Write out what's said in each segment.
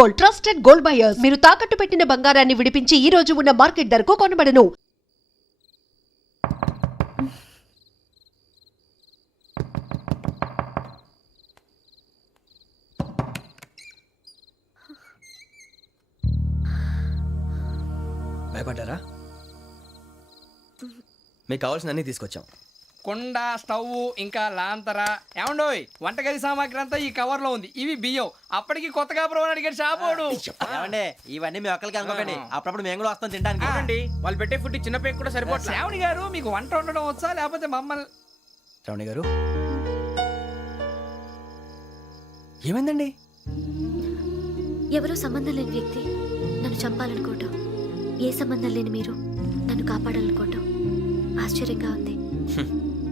Gold, trusted gold buyers. మీరు తాకట్టు పెట్టిన బంగారాన్ని విడిపించి ఈ రోజు ఉన్న మార్కెట్ ధరకు కొనబడను. భయపడ్డారా? మీకు కావాల్సిన అన్ని తీసుకొచ్చాం. కుండ, స్టవ్, ఇంకా లాంతర. ఏమండోయ్, వంటగది సామాగ్రి అంతా ఈ కవర్ లో ఉంది. ఇవి బియ్యం. అప్పటికి కొత్తగా బ్రౌన్ అడిగాడు షాపోడు. ఏమండి ఇవన్నీ మీ ఒక్కరికి అనుకోకండి, అప్పుడప్పుడు మేము కూడా వస్తాం తినడానికి. వాళ్ళు పెట్టే ఫుడ్ చిన్న పేక్ కూడా సరిపోతుంది. శ్రావణి గారు, మీకు వంట వండడం వచ్చా లేకపోతే మమ్మల్ని? శ్రావణి గారు ఏమైందండి? ఎవరో సంబంధం లేని వ్యక్తి నన్ను చంపాలనుకోవటం, ఏ సంబంధం లేని మీరు నన్ను కాపాడాలనుకోవటం ఆశ్చర్యంగా ఉంది.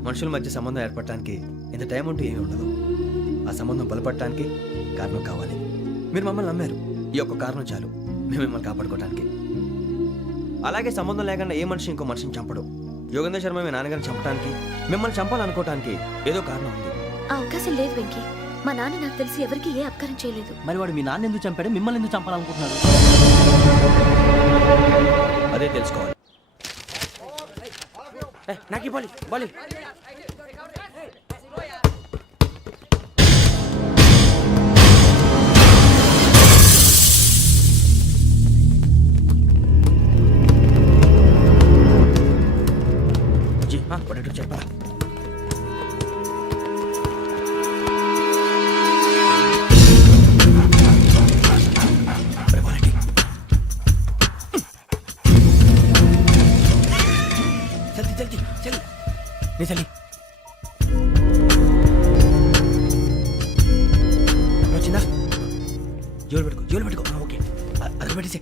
మనుషుల మధ్య సంబంధం ఏర్పడటానికి ఇంత టైం ఉంటే ఏమీ ఉండదు. ఆ సంబంధం బలపడటానికి కారణం కావాలి. మీరు మమ్మల్ని నమ్మారు. ఈ ఒక్క కారణం చాలు మేము మిమ్మల్ని కాపాడుకోవడానికి. అలాగే సంబంధం లేకుండా ఏ మనిషి ఇంకో మనిషిని చంపడు. యోగేంద్ర శర్మ మీ నాన్నగారిని చంపడానికి, మిమ్మల్ని చంపాలనుకోవటానికి ఏదో కారణం ఉంది. ఆ అవకాశం లేదు వెంకీ. మా నాన్న నాకు తెలిసి ఎవరికి ఏ అపకారం చేయలేదు. మరి వాడు మీ నాన్న ఎందుకు చంపాడు, మిమ్మల్ని ఎందుకు చంపాలనుకుంటున్నాడు? అదే తెలుసుకోవాలి. నాకు బాలి బాలి చెప్పరా? చలి వచ్చిందా? జోలు పెట్టుకో. ఓకే, అది పెట్టేసి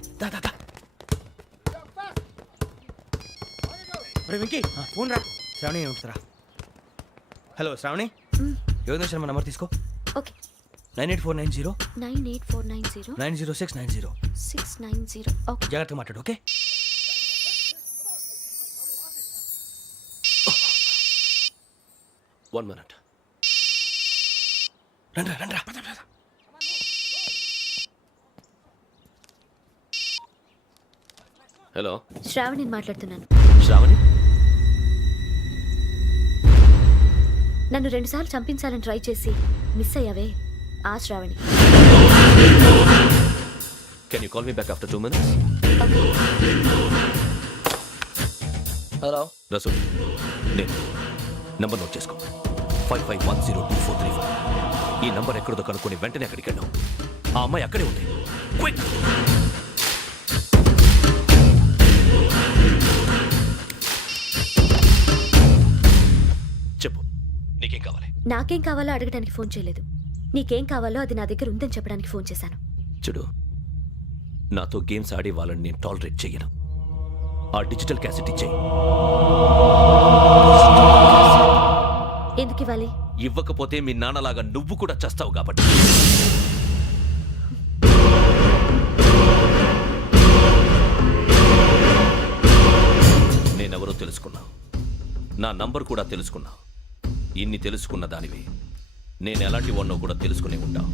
వెంకీ ఫోన్ రా. శ్రావణి ఏమిస్తారా? హలో శ్రావణి, యోగేంద్ర శర్మ నంబర్ తీసుకో. ఓకే. 98490 98490 90690. 690. ఓకే. జాగ్రత్తగా మాట్లాడు. ఓకే. One minute. రండ్రా. హలో, శ్రావణిని మాట్లాడుతున్నాను. శ్రావణి. నన్ను 2 సార్లు చంపించాలని ట్రై చేసి మిస్ అయ్యావే, ఆ Shravani. Can you call me back after 2 minutes? Hello Rasool, నేను నంబర్ నోట్ చేసుకో. 55102435. ఈ నంబర్ ఎక్కడదో కనుక్కొని వెంటనే అక్కడికి వెళ్ళాం. ఆ అమ్మాయి అక్కడే ఉంది. క్విక్! చెప్పు, నీకేం కావాలి? నాకేం కావాలో అడగడానికి ఫోన్ చేయలేదు. నీకేం కావాలో అది నా దగ్గర ఉందని చెప్పడానికి ఫోన్ చేశాను. చూడు, నాతో గేమ్స్ ఆడే వాళ్ళని నేను టాలరేట్ చెయ్యను. ఆ డిజిటల్ క్యాసెట్ ఇచ్చేయి. ఎందుకు ఇవ్వాలి? ఇవ్వకపోతే మీ నాన్నలాగా నువ్వు కూడా చస్తావు కాబట్టి. నేనెవరో తెలుసుకున్నావు, నా నంబర్ కూడా తెలుసుకున్నావు. ఇన్ని తెలుసుకున్న దానివి నేను ఎలాంటి వాడినో కూడా తెలుసుకునే ఉంటావు.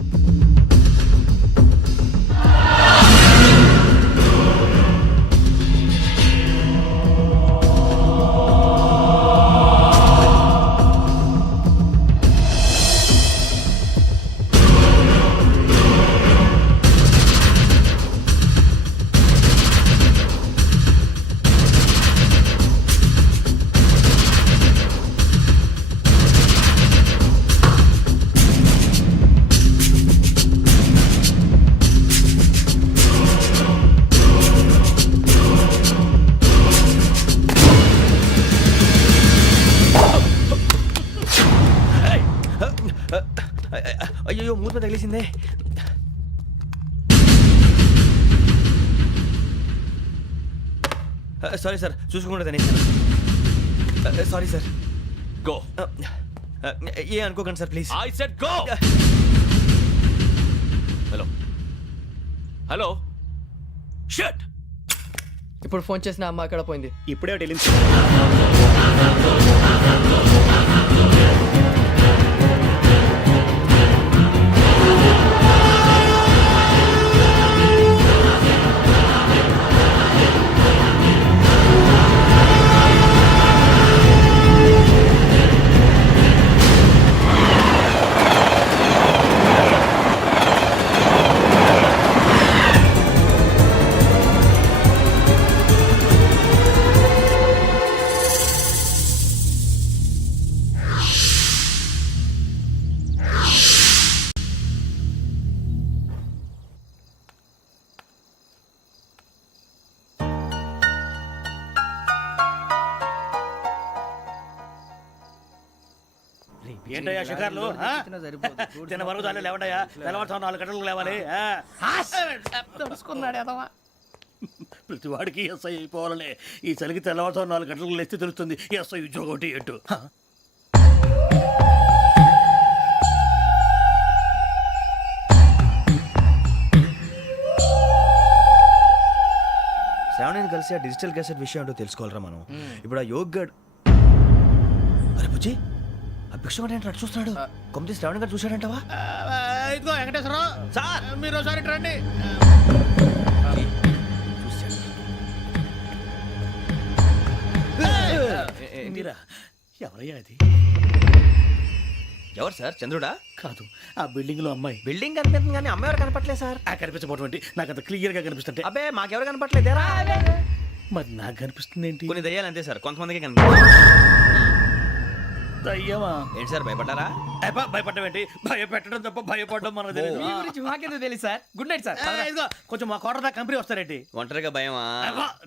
అయ్యో, మూత తగిలేసిందే. సారీ సార్, చూసుకోకుండా తినేసాను. Sorry sir. గో. ఏ అనుకోకండి sir, please. I said go. Hello shut. ఇప్పుడు ఫోన్ చేసిన అమ్మ అక్కడ పోయింది. ఇప్పుడే వెళ్ళింది. ఏంటయ్యా షికార్లు తిన వరకు చాలే లేవడయ్యా తెల్లవారుతో 4 గంటలకు లేవాలి తెలుసుకున్నాడు ఎదవా. ప్రతి వాడికి ఎస్ఐ అయిపోవాలనే ఈ చలికి తెల్లవారుతో 4 గంటలకు లేస్తే తెలుస్తుంది ఎస్ఐ ఉద్యోగం ఒకటి ఎట్టు శ్రావణిని కలిసి ఆ డిజిటల్ క్యాసెట్ విషయం ఏంటో తెలుసుకోవాలరా మనం. ఇప్పుడు ఆ యోగ్ గడ్ అరే బుజ్జి ఆ భిక్షం ఏంటో అటు చూస్తున్నాడు. కొమ్మతి శ్రావణి గారు చూశాడంటావా? ఇదిగో వెంకటేశ్వరరావు సార్ మీరు ఒకసారి రండి. మీరా ఎవరయ్యా అది? ఎవరు సార్? చంద్రుడా? కాదు ఆ బిల్డింగ్ లో అమ్మాయి. బిల్డింగ్ కనిపిస్తుంది కానీ అమ్మాయి ఎవరు కనపట్లేదు సార్. కనిపించబోటువంటి నాకు అంత క్లియర్ గా కనిపిస్తుంటే అబ్బే మాకెవరు కనపట్లేదేరా? మరి నాకు కనిపిస్తుంది ఏంటి? కొన్ని దయ్యాలు అంతే సార్, కొంతమందికి కనిపిస్తుంది. దయ్యమా? ఏంటి సార్ భయపడ్డారా? భయపడడం ఏంటి? భయపెట్టడం తప్ప భయపడడం మనకు తెలియదు. మీ గురించి మాకేదో తెలుసు సార్. Good night sir. ఇదిగో కొంచెం మా కోట దాకా కంపెనీ వస్తారేంటి? ఒంటరిగా భయమా?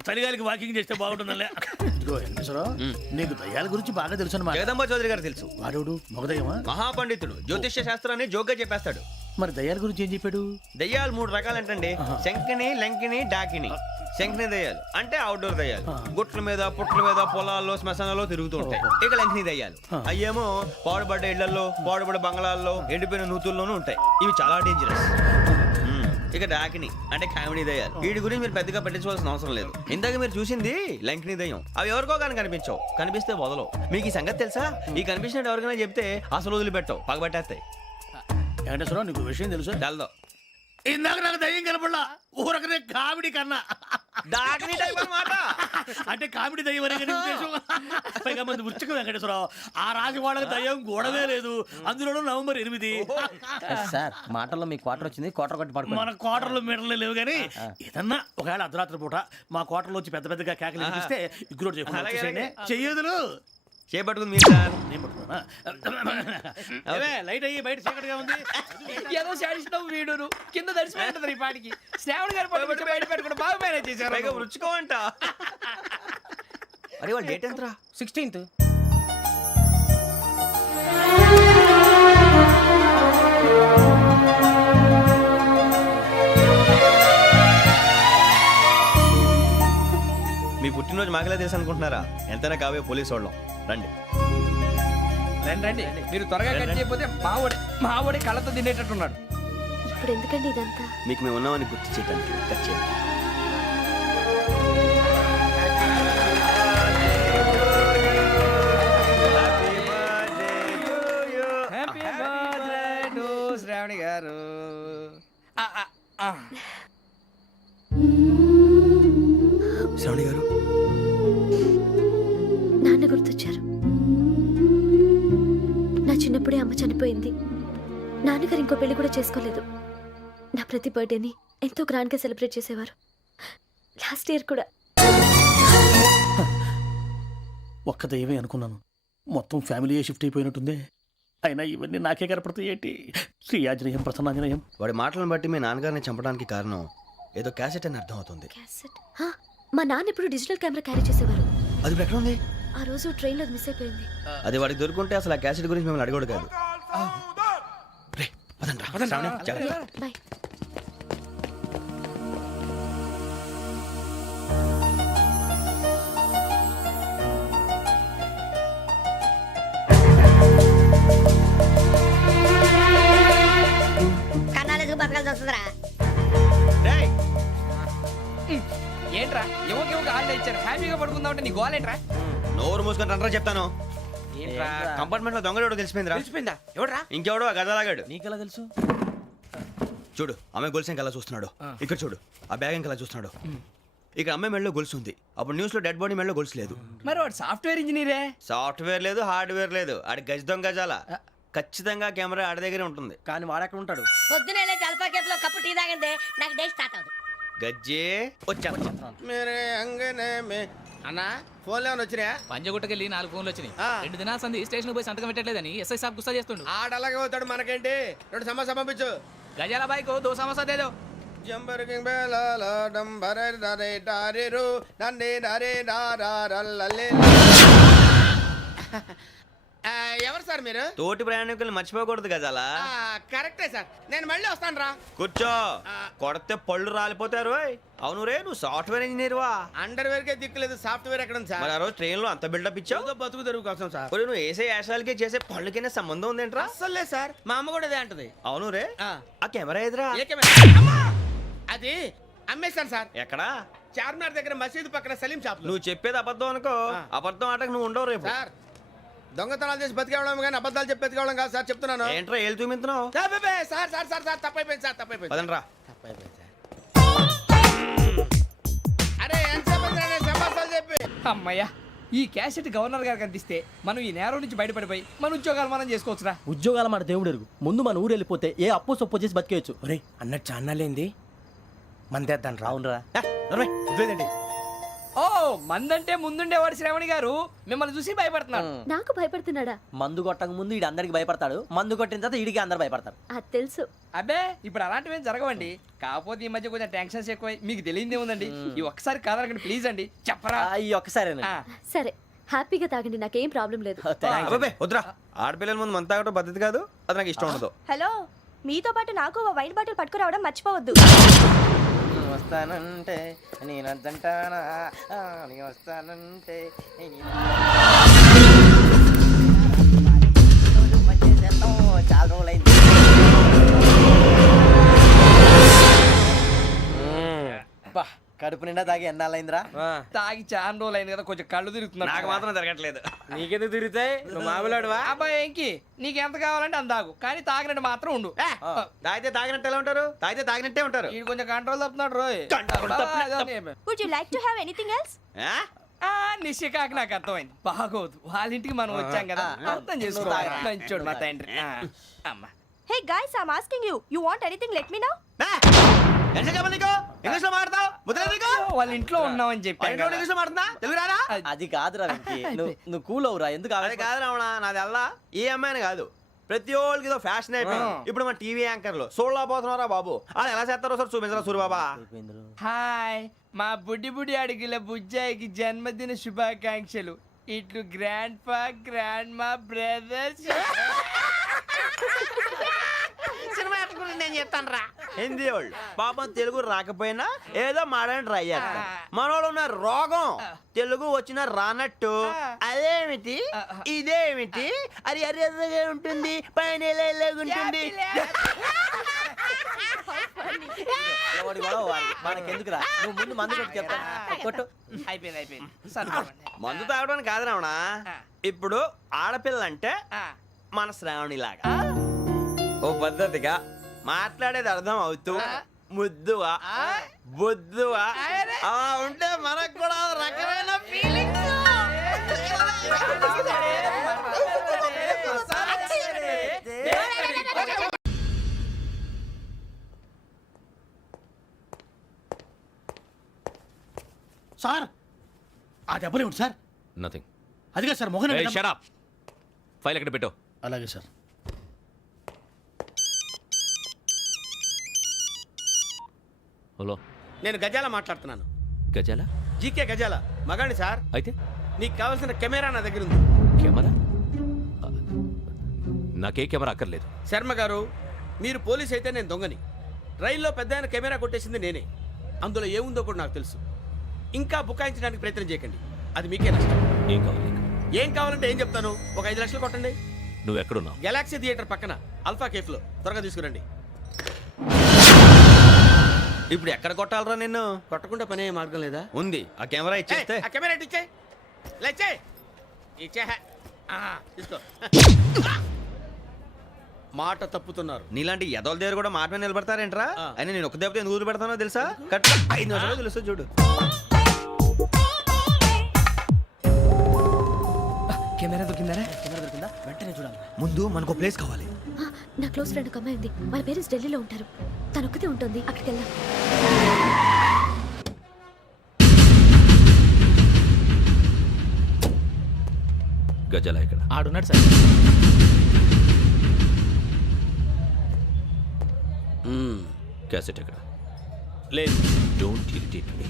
చలిగాలికి వాకింగ్ చేస్తే బాగుంటుందిలే. ఇదిగో వెంకటేశ్వరరావు నీకు దయ్యాల గురించి బాగా తెలుసు అన్నమాట. జగదంబ చౌదరి గారు తెలుసు. వాడోడు మగదయ్యమా? మహాపండితుడు, జ్యోతిష్య శాస్త్రాన్ని జోగ్గా చెప్పేస్తాడు. మరి దయ్యాల గురించి ఏం చెప్పాడు? దయ్యాలు 3 రకాలంటండి. శంకిని, లంకిని, డాకిని. శంకిని దయ్యాలు అంటే అవుట్డోర్ దయ్యాలు, గుట్ల మీద పుట్ల మీద పొలాల్లో శ్మశానాల్లో తిరుగుతూ ఉంటాయి. ఇక లంకిని దయ్యాలు అయ్యేమో పాడుబడ్డ ఇళ్లలో, పాడుబడ్డ బంగ్లాల్లో, ఎండిపోయిన నూతుల్లోనూ ఉంటాయి. ఇవి చాలా డేంజరస్. ఇక డాకిని అంటే కామెడీ దయ్యాలు. వీటి గురించి మీరు పెద్దగా పట్టించుకోవాల్సిన అవసరం లేదు. ఇందాక మీరు చూసింది లంకిని దయ్యం. అవి ఎవరికో కానీ కనిపించవు, కనిపిస్తే వదలవు. మీకు ఈ సంగతి తెలుసా? ఈ కనిపించినట్టు ఎవరికైనా చెప్తే అసలు వదిలిపెట్టవు, పగబట్టేస్తాయి. వెంకటేశ్వరరావు నీకు విషయం తెలుసు? డల్దో ఇందాక నాకు దయ్యం కనపడలా, ఊరకనే కామెడీ కన్నా. డాకిని టైప్ అన్నమాట. అంటే కామెడీ దయ్యం అనే కదా ఉద్దేశం. పైగా మంది ఉచ్చక వెంకటేశ్వరరావు ఆ రాజు వాళ్ళకి దయ్యం గొడవే లేదు. అందులోనూ నవంబర్ 8. సార్ మాటల్లో మీ క్వార్టర్ వచ్చింది, క్వార్టర్ కొట్టి పడుకో. మన క్వార్టర్లో మీటర్లు లేవు కానీ ఏదన్నా ఒకవేళ అర్ధరాత్రి పూట మా క్వార్టర్లో వచ్చి పెద్ద పెద్దగా కేకలు వినిపిస్తే ఇగ్గురు చెప్పండి చెయ్యదులు చేపట్టుకుంది మీరు సార్. నేను పట్టుకున్నా. లైట్ అయ్యి బయట చీకటిగా ఉంది. ఏదో శాడిస్తున్నావు వీడును కింద దర్శనం ఈ పాటికి. శ్రావణ్ గారు పట్టుకుంటే బయట పెట్టుకుంటే బాగా మేనేజ్ చేశారు. పైగా రుచుకోవంట. అరే వాళ్ళ డేట్ ఎంతరా? 16th. మీ పుట్టినరోజు మాకలే తెలుసు అనుకుంటున్నారా? ఎంతైనా కావే పోలీసు వాళ్ళం. రండి రండి రండి. మీరు త్వరగా కట్ చేయకపోతే మావోడి కళ్ళతో తినేటట్టున్నాడు. ఇప్పుడు ఎందుకండి ఇదంతా? మీకు మేము ఉన్నామని గుర్తు చేయడానికి కట్ చేయండి. హ్యాపీ బర్త్డే టు శ్రావణి గారు. శ్రావణి గారు నాన్న గుర్తొచ్చారు. నా చిన్నప్పుడే అమ్మ చనిపోయింది. నాన్నగారు ఇంకో పెళ్లి కూడా చేసుకోలేదు. నా ప్రతి బర్త్డేని ఎంతో గ్రాండ్గా సెలబ్రేట్ చేసేవారు. లాస్ట్ ఇయర్ కూడా. ఒక్క దయ్యమే అనుకున్నాను, మొత్తం ఫ్యామిలీయే షిఫ్ట్ అయిపోయినట్టుందే. అయినా ఇవన్నీ నాకే కనపడతాయి ఏంటి? శ్రీ ఆంజనేయం ప్రసన్నాంజనేయం. వాడి మాటలను బట్టి మీ నాన్నగారిని చంపడానికి కారణం ఏదో క్యాసెట్ అని అర్థం అవుతుంది. క్యాసెట్? మా నాన్న ఎప్పుడు డిజిటల్ కెమెరా క్యారీ చేసేవారు. అది ఇప్పుడు ఎక్కడ ఉంది? ఆ రోజు ట్రైన్లో మిస్ అయిపోయింది. అది వాడికి దొరుకుంటే అసలు ఆ క్యాసెట్ గురించి మిమ్మల్ని అడగడు కాదు. రే, పదండ్రా. శ్రావణి, జాగ్రత్త. బాయ్. కన్నాలకు బతకాల్సి వస్తుందిరా. రేయ్, ఏంట్రా ఎవరికి ఆళ్ళు ఇచ్చారు? హ్యాపీగా పడుకుందాం అంటే నీ గోలేంట్రా? నోరు మూసుకొని రండ్రా చెప్తాను. ఏంట్రా కంపార్ట్మెంట్ లో దొంగడు తెలిసిపోయిందిరా. తెలిసిపోయిందా? ఎవడ్రా? ఇంకెవడో ఆ గదలాగాడు. నీకెలా తెలుసు? చూడు ఆమె గొలుసు ఇంకలా చూస్తున్నాడు. ఇక్కడ చూడు ఆ బ్యాగ్ ఇంకలా చూస్తున్నాడు. ఇక్కడ అమ్మాయి మెడలో గొలుసు ఉంది. అప్పుడు న్యూస్ లో డెడ్ బాడీ మెడలో గొలుసు లేదు. మరి వాడు సాఫ్ట్వేర్ ఇంజనీరే. సాఫ్ట్వేర్ లేదు, హార్డ్వేర్ లేదు. ఆడి గజ దొంగ గజాల. ఖచ్చితంగా కెమెరా ఆడి దగ్గరే ఉంటుంది. కానీ వాడెక్కడ ఉంటాడు? పొద్దునే జలపా కేఫ్లో కప్పు టీ తాగిందే నాకు డే స్టార్ట్ అవుతుంది. గజ్జే వచ్చా. అన్నా ఫోన్లో వచ్చినా? పంజగుట్టకెళ్ళి 4 ఫోన్లు వచ్చినాయి. 2 దినాల సంది స్టేషన్ పోయి సంతకం పెట్టలేదని ఎస్ఐ సాబ్ గుస్తా చేస్తుండు. ఆడలాగే పోతాడు, మనకేంటి? 2 సమస్య పంపించు. గజాల బైక్ 2 సమస్య దేదో. ఎవరు సార్ మీరు? తోటి ప్రయాణికుల్ని మర్చిపోకూడదు గజాల. కరెక్టే సార్, నేను మళ్ళీ వస్తాను రా. కూర్చో, కొడితే పళ్ళు రాలిపోతారు. అవును రే, నువ్వు సాఫ్ట్వేర్ ఇంజనీర్ వా? అండర్వేర్ కే దిక్కులేదు, సాఫ్ట్వేర్ ఎక్కడ ఉంది సార్? మరి ఆ రోజు ట్రైన్ లో అంత బిల్డప్ ఇచ్చావు. ఏదో బతుకు తెరువు కోసం సార్. మరి నువ్వు వేసే యాశాలకి చేసే పళ్ళకైనా సంబంధం ఉందేంట్రా? అస్సలు లేదు సార్, మా అమ్మ కూడా అదే అంటది. అవును రే, ఆ. ఆ కెమెరా ఎదురా ఏ కెమెరా? అమ్మా! అది అమ్మేశాను సార్, ఎక్కడా? చార్మినార్ దగ్గర మసీదు పక్కన సలీం షాప్ లో. నువ్వు చెప్పేది అబద్ధం అనుకో, ఆ. అబద్ధం ఆటకు నువ్వు ఉండవు రేపు. సార్ దొంగతనాలు చేసి బతికేవడం కానీ అబద్ధాలు చెప్పి బతికేవడం కాదు సార్, చెప్తున్నాను. ఏంట్రా ఏళ్ళు చూపించినావు? Sir sir sir sir sir తప్పైపోయింది సార్, తప్పైపోయింది. పదండ్రా. తప్పైపోయింది సార్. అరే ఎంతసేపు సమాసాలు చెప్పి. అమ్మయ్యా, ఈ క్యాసెట్ గవర్నర్ గారికి అందిస్తే మనం ఈ నేరం నుంచి బయటపడిపోయి మన ఉద్యోగాలు మనం చేసుకోవచ్చురా. ఉద్యోగాల మాట దేవుడు ఎరుగు. ముందు మన ఊరు వెళ్ళిపోతే ఏ అప్పు సొప్పు చేసి బతికేయచ్చు. ఒరే అన్నట్టు చాన్నాలేంది మందేద్దాను రా. అవునరా? వదిలేదండి. ఓ, మందంటే ముందుండేవాడు శ్రావణి గారు మిమ్మల్ని చూసి భయపడుతున్నాడు. నాకు భయపడుతున్నాడా? మందు కొట్టక ముందు ఈడు అందరికి భయపడతాడు, మందు కొట్టిన తర్వాత ఈడికి అందరు భయపడతారు. అది తెలుసు. అబ్బే, ఇప్పుడు అలాంటివి ఏం జరగవండి. కాకపోతే ఈ మధ్య కొంచెం టెన్షన్స్ ఎక్కువ, మీకు తెలియదే ఉందండి. ఈ ఒక్కసారి కాదనకండి ప్లీజ్ అండి, చెప్పరా. ఈ ఒక్కసారి ఆ, సరే హ్యాపీగా తాగండి, నాకేం ప్రాబ్లం లేదు. అబ్బాబే వద్దురా, ఆడపిల్లల ముందు మంత తాగడం పద్ధతి కాదు, అది నాకు ఇష్టం ఉండదు. హలో, మీతో పాటు నాకు వైన్ బాటిల్ పట్టుకురావడం మర్చిపోవద్దు. వస్తానంటే నేనంటానా, వస్తానంటే చాలా రోజులైంది. కడుపు నిండా తాగి ఎన్నాళ్ళైందిరా? తాగి చాలా రోజులు అయింది కదా, కొంచెం కళ్ళు తిరుగుతున్నాడు. నాకు మాత్రం జరగట్లేదు. నీకెందుకు తిరుగుతాయి? నువ్వు మామూలుడువా? అబ్బాయి ఏంకి నీకు ఎంత కావాలంటే అంత తాగు, కానీ తాగినట్టు మాత్రం ఉండు. తాగితే తాగినట్టు ఎలా ఉంటారు? తాగితే తాగినట్టే ఉంటారు. వీడు కొంచెం కంట్రోల్ తప్పుతున్నాడు రోయ్. Would you like to have anything else? నిశ్చికాకి నాకు అర్థమైంది, బాగోదు. వాళ్ళ ఇంటికి మనం వచ్చాం కదా, అర్థం చేసుకోవాలి. మంచోడు మా తండ్రి. అమ్మ, hey guys, I am asking you, you want anything let me know. English లో మాట్లాడతావు? వాళ్ళ ఇంట్లో ఉన్నామని చెప్పాను కదా. ఇంగ్లీష్ లో మాట్లాడుతున్నా, తెలుగు రారా? అది కాదురా వెంకీ, నువ్వు కూల్ అవురా. ఎందుకు అదే కాదు రావణ, నాది అల్లా ఏ అమ్మాయిని కాదు, ప్రతి ఒక్కరికి ఇదో ఫ్యాషన్ అయిపోయింది. ఇప్పుడు మన టీవీ యాంకర్లు సోళ్ళ పోతున్నారా బాబు, అది ఎలా చేస్తారో సార్ చూపించరా సూరిబాబా. హాయ్, మా బుడ్డి బుడ్డి అడిగిల బుజ్జాయికి జన్మదిన శుభాకాంక్షలు. ఇట్లు గ్రాండ్ ఫా గ్రాండ్ మా బ్రదర్స్. సినిమా గురించి నేను చెప్తాను రా. హిందీ వాళ్ళు పాపం తెలుగు రాకపోయినా ఏదో మాడని ట్రై చేస్తారు. మనోళ్ళు ఉన్న రోగం తెలుగు వచ్చిన రానట్టు అదేమిటి ఇదేమిటి అది అర్యగా ఉంటుంది, పైన ఉంటుంది. మనకెందుకురా, నువ్వు ముందు మందు కొట్టి చెప్తా. కొట్టు. అయిపోయింది. మందు తాగడానికి కాదు రావణ, ఇప్పుడు ఆడపిల్ల అంటే మన శ్రావణి లాగా ఓ పద్ధతిగా మాట్లాడేది అర్థం అవుతూ ముద్దువా బొద్దువా అలా ఉంటే మనకు కూడా రకమైన ఫీలింగ్స్. సార్ ఆ దెబ్బలేమిటి సార్? నథింగ్. అదిగా సార్ మొహన్ షట్ అప్. ఫైల్ ఎక్కడ పెట్టు. అలాగే సార్. హలో, నేను గజాల మాట్లాడుతున్నాను. గజాల? జీకే గజాల మగాండి సార్. అయితే నీకు కావాల్సిన కెమెరా నా దగ్గర ఉంది. కెమెరా? నాకే కెమెరా అక్కర్లేదు. శర్మ గారు, మీరు పోలీస్ అయితే నేను దొంగని. రైల్లో పెద్ద ఆయన కెమెరా కొట్టేసింది నేనే. అందులో ఏముందో కూడా నాకు తెలుసు. ఇంకా బుకాయించడానికి ప్రయత్నం చేయకండి, అది మీకే నష్టం. ఏం కావాలి? ఏం కావాలంటే ఏం చెప్తాను, ఒక 5 లక్షలు కొట్టండి. నువ్వు ఎక్కడున్నావు? గెలాక్సీ థియేటర్ పక్కన అల్ఫా కేఫ్లో. త్వరగా తీసుకురండి. ఇప్పుడు ఎక్కడ కొట్టాలరా నిన్ను? కొట్టకుండా పనే మార్గం లేదా? ఉంది, ఆ కెమెరా ఇచ్చేస్తే. ఆ కెమెరా ఇచ్చే లేచే ఇచ్చే తీసుకో. మాట తప్పుతున్నారు. నీలాంటి ఎదల దగ్గర కూడా మాట మీద నిలబడతారేంట్రా? ఆ. అయినా నేను ఒక దెబ్బతో ఎందుకు పెడతానో తెలుసా? కట్ 5 నిమిషాలు తెలుసు చూడు. కెమెరా దొరికిందా? కెమెరా దొరికిందా? వెంటనే చూడాలి. ముందు మనకు ప్లేస్ కావాలి. నా క్లోజ్ ఫ్రెండ్ ఒక అమ్మాయి ఉంది, వాళ్ళ పేరెంట్స్ ఢిల్లీలో ఉంటారు. తను ఒక్కతే ఉంటుంది, అక్కడికి వెళ్దాం. గజాల ఎక్కడ? ఆడున్నాడు సార్. క్యాసెట్ ఎక్కడ? లేదు don't irritate me.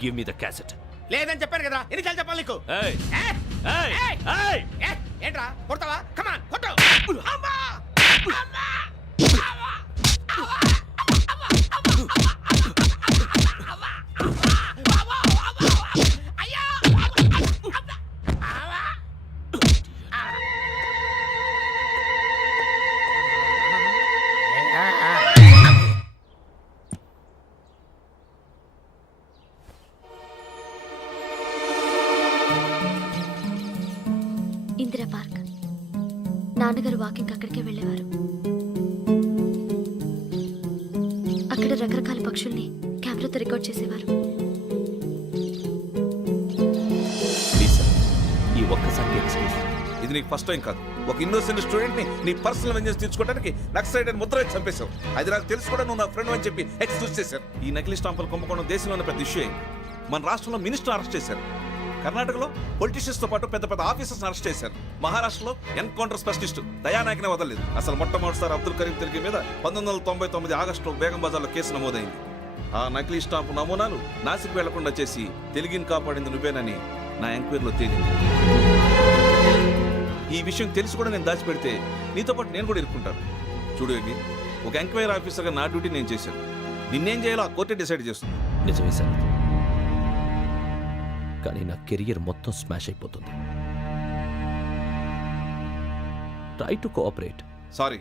Give me the cassette. లేదని చెప్పాను కదా, ఎన్నిసార్లు చెప్పాలి నీకు? ఏయ్ ఏ? ఏయ్ ఏయ్! ఏయ్ ఏ? ఏంట్రా కొడతావా? కమాన్ కొట్టు. అమ్మా! అమ్మా! ఇందిరా పార్క్. నాన్నగారు వాకింగ్ అక్కడికే వెళ్ళేవారు. అక్కడ రకరకాల పక్షుల్ని కెమెరాతో రికార్డ్ చేసేవారు. ప్లీజ్ సార్, ఈ ఒక్కసారికి ఎక్స్క్యూజ్. ఇది నీకు ఫస్ట్ టైం కాదు. ఒక ఇన్నోసెంట్ స్టూడెంట్ ని నీ పర్సనల్ వెంజెన్స్ తీర్చుకోవడానికి నక్సలైట్ అని ముద్ర వేసి చంపేశావు. అది నాకు తెలుసు కూడా నువ్వు నా ఫ్రెండ్ అని చెప్పి ఎక్స్క్యూజ్ చేశారు. ఈ నకిలీ స్టాంపులు కుంభకోణం దేశంలో ఉన్న పెద్ద ఇష్యూ అయింది. మన రాష్ట్రంలో మినిస్టర్ అరెస్ట్ చేశారు. కర్ణాటకలో పొలిటీషియన్స్ తో పాటు పెద్ద పెద్ద ఆఫీసర్స్ అరెస్ట్ చేశారు. మహారాష్ట్రలో ఎన్కౌంటర్ స్పెషలిస్ట్ దయానాయకనే వదలలేదు. అసలు మొట్టమొదటిసారి అబ్దుల్ కరీం తిరిగి మీద 1999 ఆగస్టులో బేగం బజార్లో కేసు నమోదైంది. ఆ నకిలీ స్టాంపు నమూనాలు నాసిక్ వెళ్లకుండా చేసి తెలుగుని కాపాడింది నువ్వేనని నా ఎంక్వైరీలో తేలింది. ఈ విషయం తెలిసి కూడా నేను దాచిపెడితే నీతో పాటు నేను కూడా ఇరుక్కుంటాను. చూడు యోగి, ఒక ఎంక్వైరీ ఆఫీసర్గా నా డ్యూటీ నేను చేశాను. నిన్నేం చేయాలో ఆ కోర్టే డిసైడ్ చేస్తుంది. నిజమే సార్, కానీ నా కెరియర్ మొత్తం స్మాష్ అయిపోతుంది. Try to cooperate. సారీ,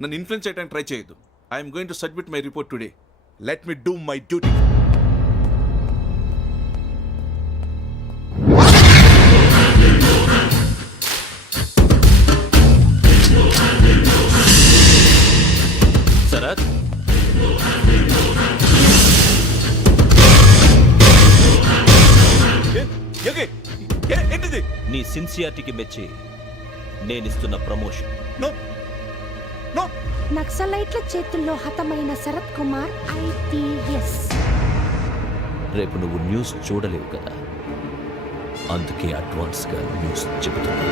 నన్ను ఇన్ఫ్లుయెన్స్ చేయడానికి ట్రై చేయొద్దు. I'm going to submit my report today. Let me do my duty. Sarath, ఏంటిది? నీ సిన్సియారిటీకి మెచ్చి నేనిస్తున్న ప్రమోషన్. No no. నక్సలైట్ల చేతుల్లో హతమైన శరత్ కుమార్ IPS. రేపు నువ్వు న్యూస్ చూడలేవు కదా, అందుకే అడ్వాన్స్గా న్యూస్ చెబుతున్నా.